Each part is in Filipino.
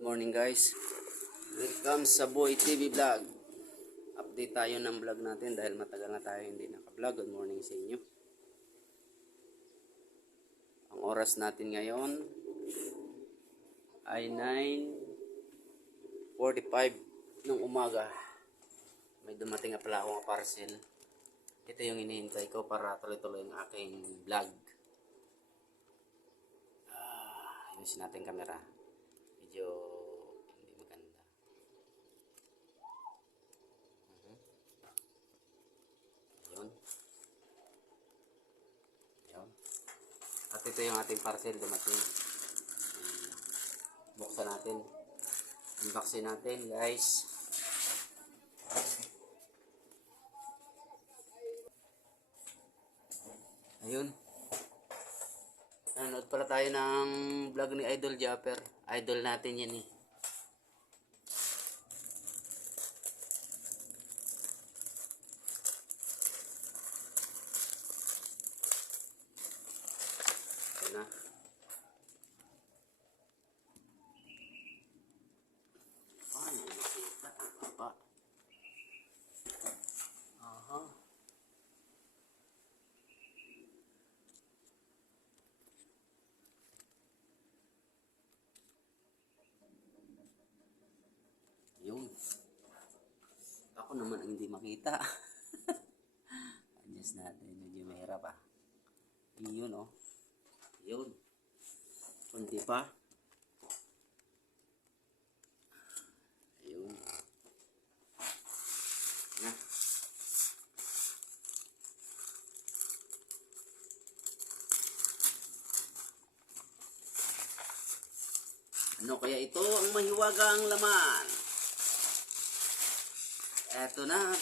Good morning guys. Welcome sa Boy TV Vlog. Update tayo ng vlog natin dahil matagal na tayo hindi naka-vlog. Good morning sa inyo. Ang oras natin ngayon ay 9:45 ng umaga. May dumating na pala akong parcel. Ito yung hinihintay ko para tuloy-tuloy ang aking vlog. Ayusin natin camera. Medyo hindi maganda. Ayun. Ayun. At ito yung ating parcel dumating. Buksan natin. Unboxing natin guys. Ayun. Nanood pala tayo ng vlog ni Idol Japper. Idol natin yan eh. Ito na. Paano makita? Baba. Aha. Yun. Ako naman ang hindi makita. Adjust natin. Medyo mahirap ah. Yun oh. Yun. Kunti pa. Ayun. Na. Ano kaya ito ang mahiwagang laman? Eto na.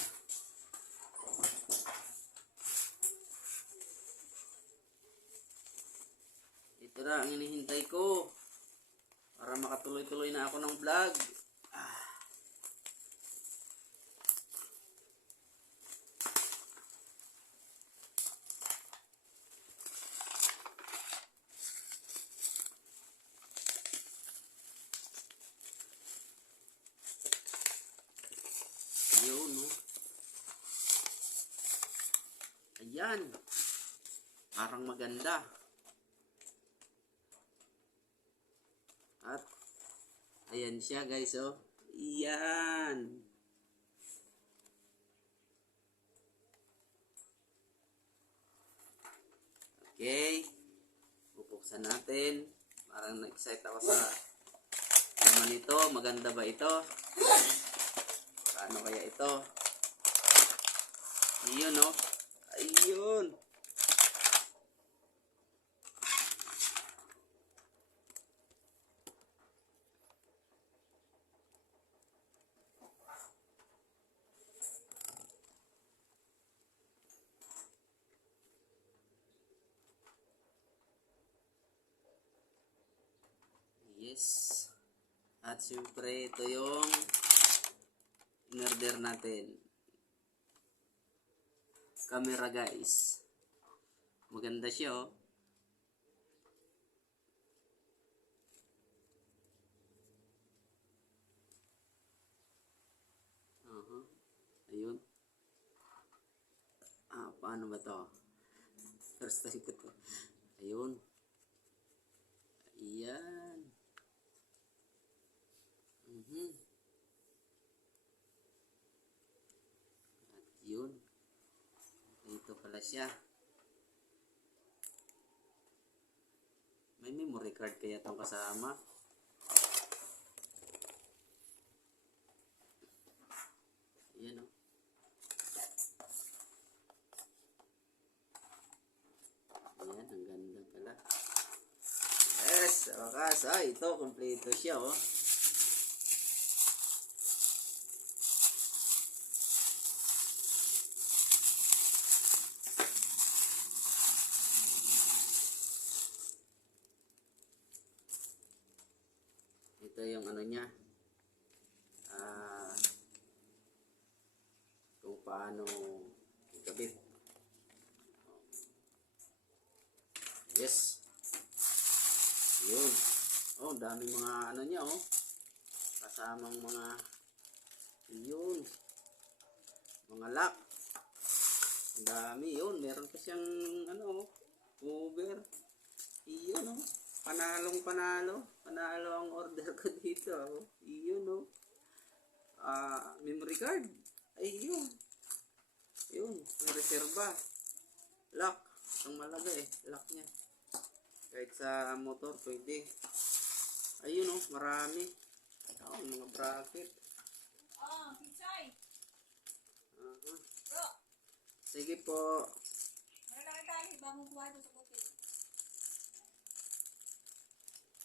Ito na ang hinihintay ko para makatuloy-tuloy na ako ng vlog. Ayun, no? Ayan. Parang maganda. At ayan siya guys, oh. Ayan. Okay. Bubuksan natin. Parang na-excite ako sa naman ito. Maganda ba ito? Paano kaya ito? Ayun, oh. Ayun. Yes. At siyempre ito yung in-order natin. Camera guys. Maganda siya oh. Ayun. Paano ba to? First time ko to. Ayun. Ayan. At yun. Ito pala siya. May memory card kaya itong kasama. Ayan o. Ayan, ang ganda pala. Yes, wakas. Ito, kompleto siya o. Ito yung ano niya. Kung paano ikabit. Yes. Yun. Oh, daming mga ano niya oh. kasamang mga yun, mga lock. Ang dami yun. Meron pa siyang ano, cover. Iyon oh. Panalong panalo. Panalo ang order ko dito. Oh. Iyon oh. Memory card. Ayun. Yun. May reserva. Lock. Ang malaga eh. Lock niya. Kahit sa motor pwede. Ayun oh. Marami. Oh, mga bracket. Oh, pichay. Bro, Sige po. malaki tali. Bagong kuha doon sa butil.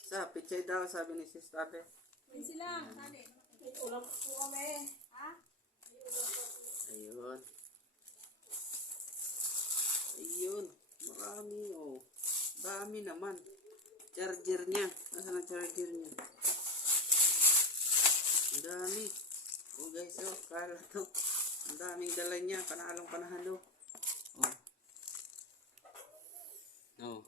Sa pichay daw sabi ni Sis Tabe. Pinsi lang, tali. May ulam po kami. Ha? Ayun. Ayun. Marami oh. Dami naman. Charger niya. Nasaan ang charger niya? Ang dami. Oh guys, oh. Kala to. Ang daming dala niya. Panalong panahalo. Oh. Oh.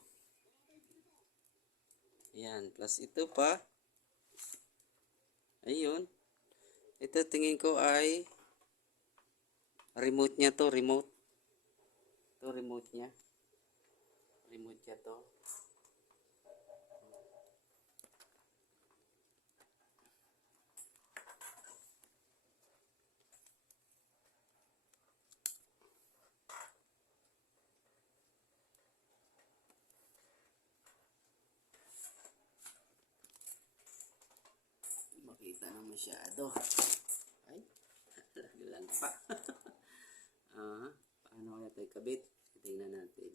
Ayan. Plus ito pa. Ayun. Ito tingin ko ay remote niya to. Remote. Ito remote niya. Remote niya to. Makita na masyado. Ay, lang pa. Paano kaya tayo kabit? Tingnan natin.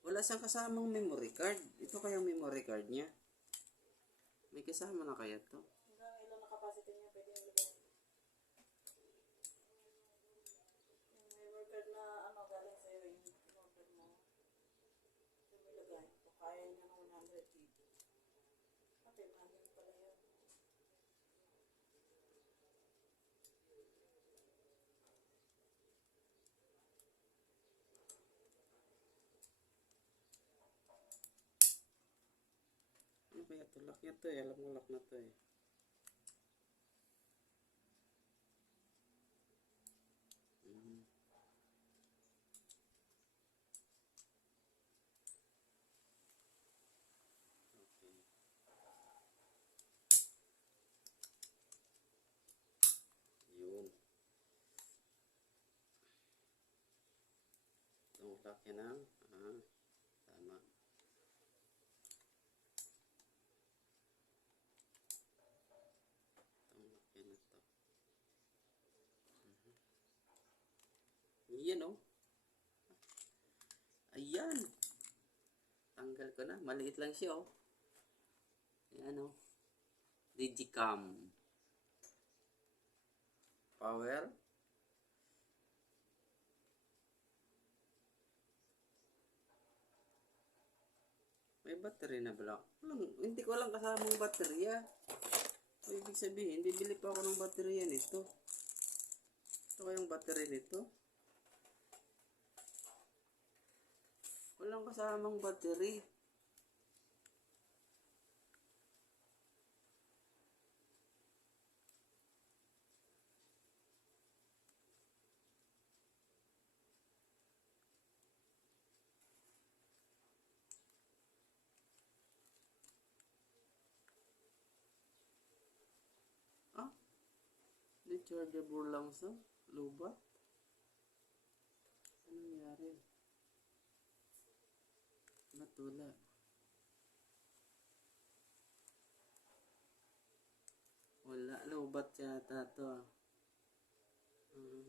Wala siyang kasamang memory card. Ito kayang memory card niya. May kasama na kaya to? Hanggang ilan na capacity niya pwede yung lagay. Yung memory card na ano galing sa'yo yung in-order mo. Yung may lagay. So, kaya niya ng 100 GB. Pati 100 pala yun. Ano kaya to? Lock niya to eh. Alam mo lock na to eh. Okay. Yun. Itong lock niya ng tama. Itong lock niya na to. Ayan oh. Ayan. Tanggal ko na. Maliit lang siya oh. Ayan oh. Digicam. Power. May battery na black. Hindi ko lang kasamang baterya. So, ibig sabihin, bibili pa ako ng baterya nito. Ito kayong battery nito. Walang kasamang battery. Ah? Rechargeable lang sa lubat. Ano nangyari? Natula. Wala, lubat yata to.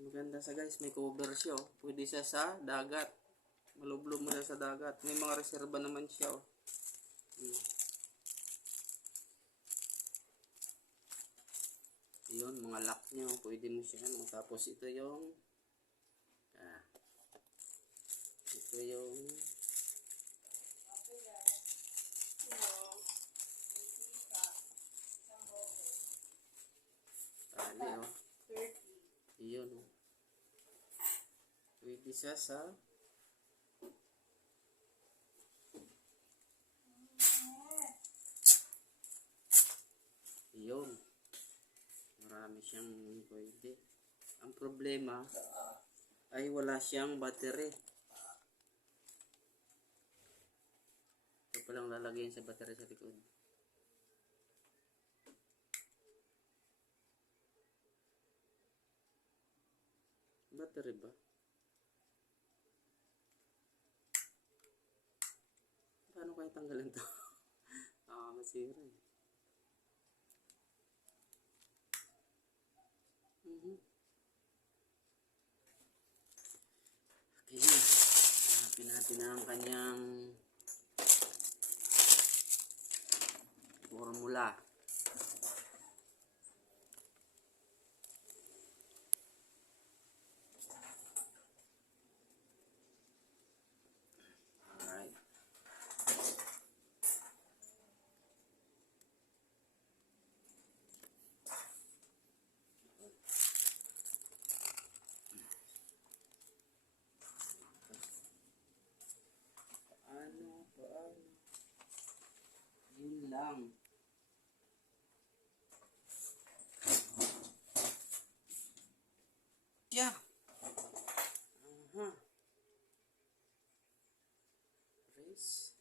Maganda sa guys, may cover siya oh. Pwede siya sa dagat. Malublob mo siya sa dagat. May mga reserba naman siya oh. Yun, mga lock niya oh. Pwede mo siya ano. Tapos ito yung ito yung tali oh. Iyon oh. Pwede siya sa Ayun. Marami siyang pwede. Ang problema ay wala siyang battery. Ito palang lalagyan sa battery sa likod. Battery ba? Paano kaya tanggalin to? Masira eh. Okay na. Hanapin natin ang kanyang formula. Alright. Paano? Yun lang. Yeah. Press.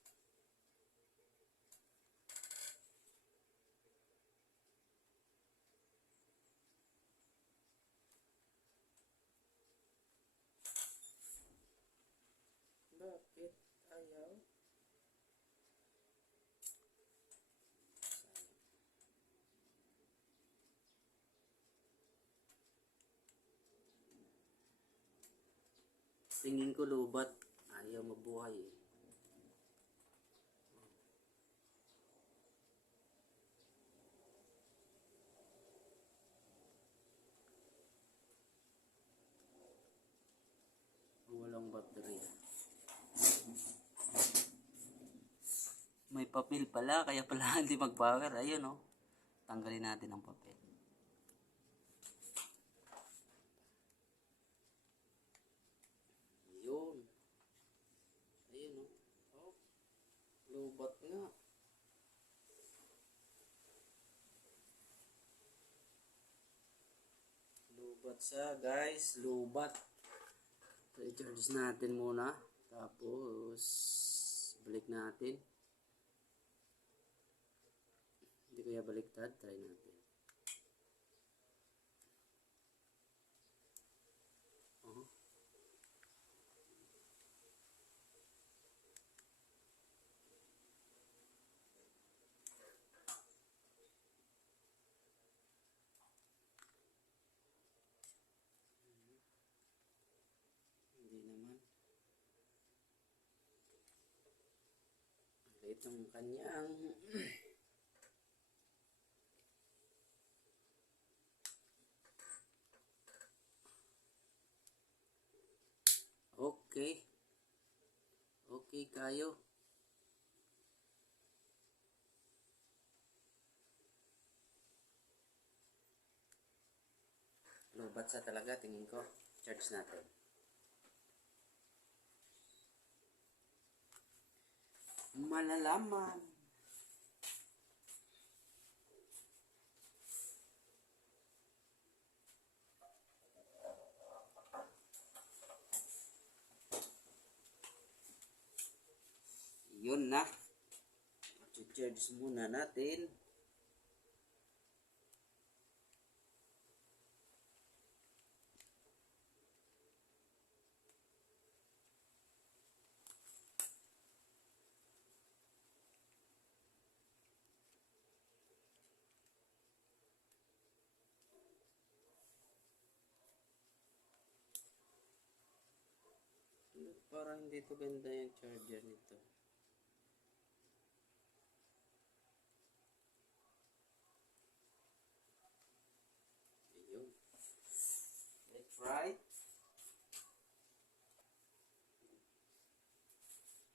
Bakit ayaw? Tingin ko lubat. Ayaw mabuhay eh. Walang battery. May papel pala, kaya pala hindi mag-power. Ayun oh. Tanggalin natin ang papel. Ayun. Ayun oh. Oh. Lubat nga. Lubat siya guys. Lubat. So, i-charge natin muna. Tapos, balik natin. Hindi kaya baliktad. Try natin. Hindi naman. Itong kanyang okay. Okay kayo. Lubat sa talaga tingin ko. Charge natin. Malalaman. Yun na. I-charge muna natin. Parang hindi to ganda yung charger nito. Ayun. Let's try.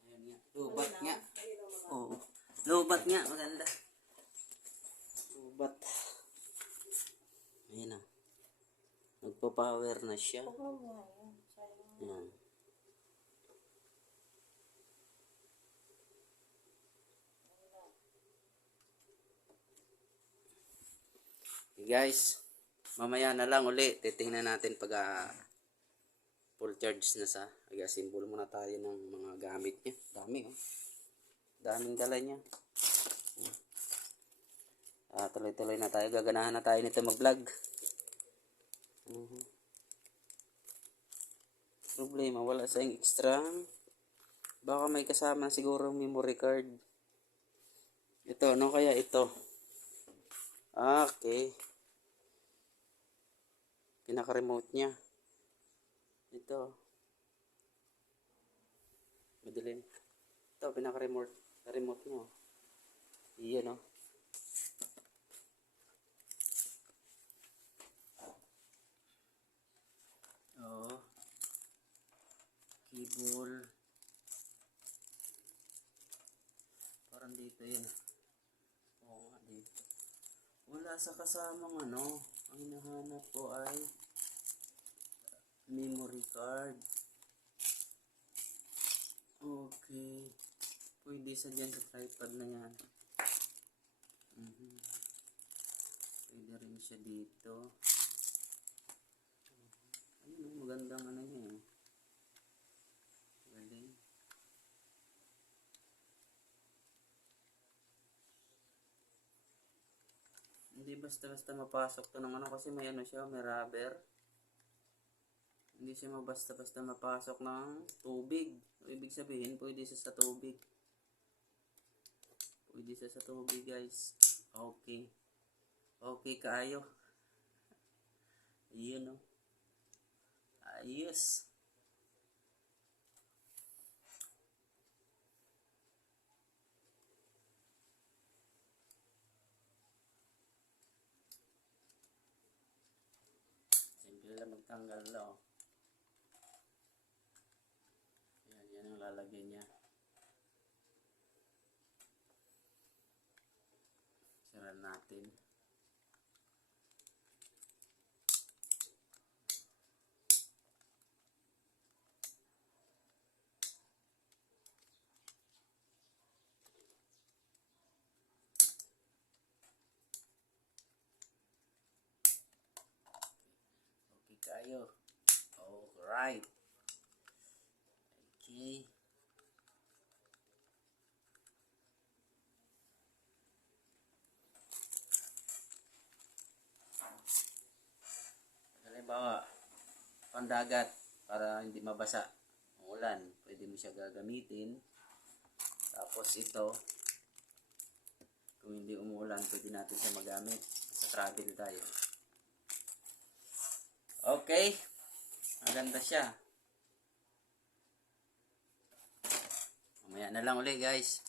Ayun nga. Lubat nga. Oo. Lubat nga. Maganda. Lubat. Ayun na. Nagpa-power na siya. Ayan. Guys, mamaya na lang uli. Titingnan natin pag full charge na sa.Ag-assemble muna tayo ng mga gamit niya. Dami oh. Daming dala niya. Tuloy-tuloy na tayo. Gaganahan na tayo nito mag-vlog. Problema, wala sa yung extra. Baka may kasama siguro memory card. Ito, ano kaya ito? Okay. Pinaka-remote niya. Ito. Madilim. Ito, pinaka-remote. Remote niya. Iyan, no? Oo. Cable. Parang dito yun. Oo nga, dito. Wala sa kasamang ano. Ang hinahanap ko ay memory card. Okay. Pwede sa dyan sa tripod na yan. Pwede rin siya dito. Ayun, magandang ano niya eh. Galing. Hindi basta-basta mapasok to ng ano kasi may ano siya, may rubber. Hindi siya mabasta-basta mapasok ng tubig. Ibig sabihin, pwede siya sa tubig. Pwede siya sa tubig, guys. Okay. Okay kaayo. Ayun, no. Ayos. Simple lang magtanggal, no. Yan ang lalagyan niya. Sira natin. Okay kayo. Alright. Okay. Halimbawa, pandagat para hindi mabasa ang ulan. Pwede mo siya gagamitin. Tapos ito, kung hindi umuulan, pwede natin siya magamit. Sa travel tayo. Okay. Maganda siya. Mamaya na lang ulit guys.